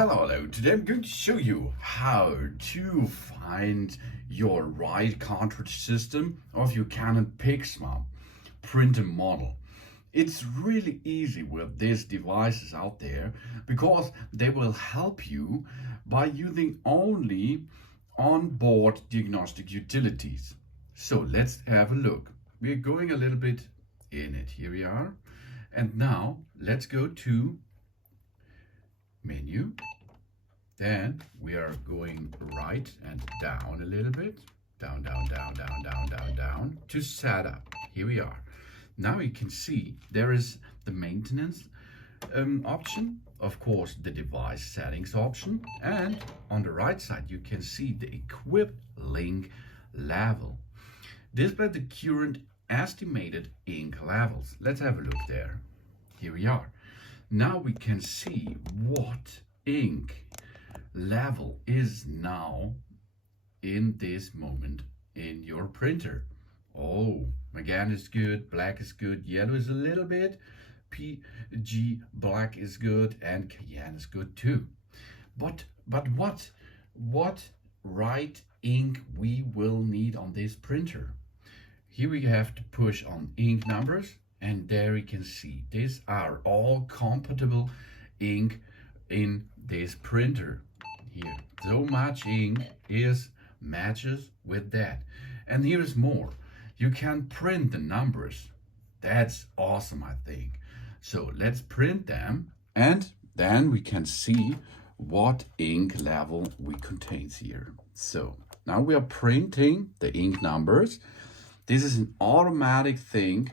Hello, today I'm going to show you how to find your right cartridge system of your Canon Pigment printer model. It's really easy with these devices out there because they will help you by using only onboard diagnostic utilities. So let's have a look. We're going a little bit in it. Here we are. And now let's go to menu. Then we are going right and down a little bit, down to setup. Here we are. Now you can see there is the maintenance option, of course the device settings option, and on the right side you can see the equip link level. Display the current estimated ink levels. Let's have a look there. Here we are. Now we can see what ink level is now in this moment in your printer. Oh, Magenta is good, black is good, yellow is a little bit, PG black is good, and Cyan is good too. But what right ink we will need on this printer? Here we have to push on ink numbers, and there you can see these are all compatible ink in this printer. Here, so much ink matches with that. And here's more. You can print the numbers. That's awesome, I think. So let's print them, and then we can see what ink level we contains here. So now we are printing the ink numbers. This is an automatic thing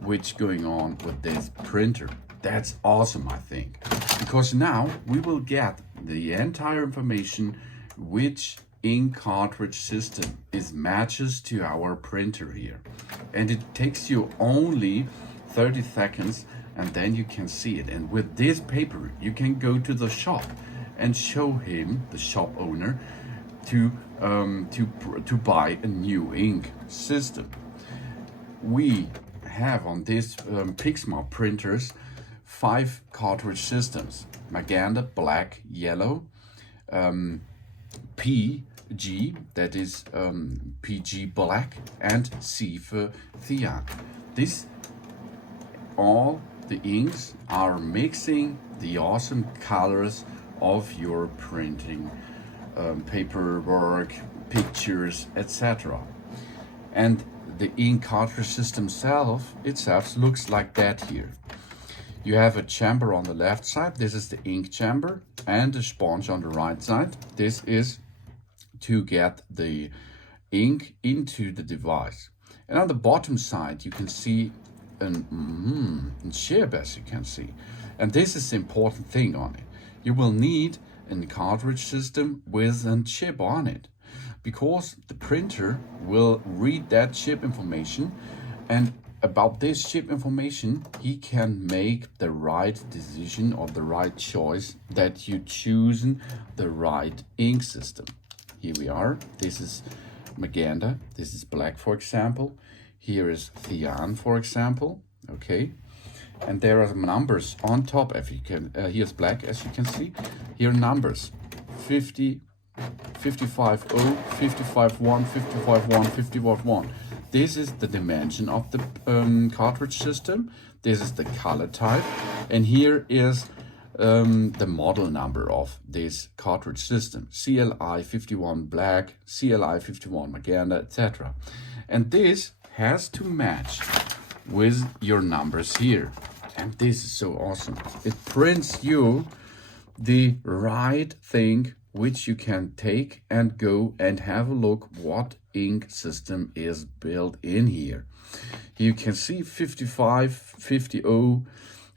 which going on with this printer. That's awesome, I think, because now we will get the entire information which ink cartridge system is matches to our printer here, and it takes you only 30 seconds, and then you can see it. And with this paper you can go to the shop and show him, the shop owner, to buy a new ink system. We have on this Pigment printers 5 cartridge systems: Magenta, black, yellow, PG, that is PG black, and C for Cyan. This, all the inks are mixing the awesome colors of your printing paperwork, pictures, etc. And the ink cartridge system itself looks like that here. You have a chamber on the left side. This is the ink chamber, and the sponge on the right side. This is to get the ink into the device. And on the bottom side you can see a chip, as you can see. And this is the important thing on it. You will need a cartridge system with a chip on it, because the printer will read that chip information, and about this chip information he can make the right decision or the right choice that you choose the right ink system. Here we are. This is Magenta, this is black, for example. Here is Cyan, for example. Okay, and there are numbers on top. If you can, here's black, as you can see. Here are numbers: 50, 55.0, 55.1, 55.1, 55.1. This is the dimension of the cartridge system. This is the color type, and here is the model number of this cartridge system: CLI 51 black, CLI 51 magenta, etc. And this has to match with your numbers here. And this is so awesome. It prints you the right thing which you can take and go and have a look what ink system is built in here. You can see 55, 50, 55.0,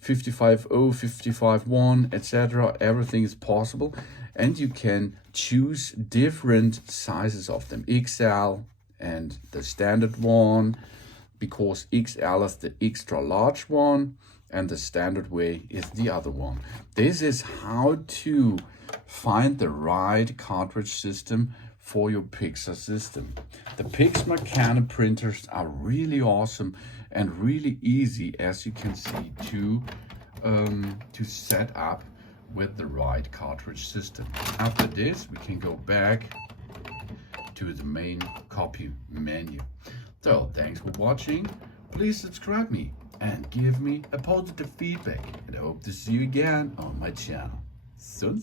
55.1, etc. Everything is possible, and you can choose different sizes of them: XL and the standard one, because XL is the extra large one and the standard way is the other one. This is how to find the right cartridge system for your Pixar system. The Pigment Canon printers are really awesome and really easy, as you can see, to set up with the right cartridge system. After this, we can go back to the main copy menu. So thanks for watching. Please subscribe me and give me a positive feedback, and I hope to see you again on my channel soon.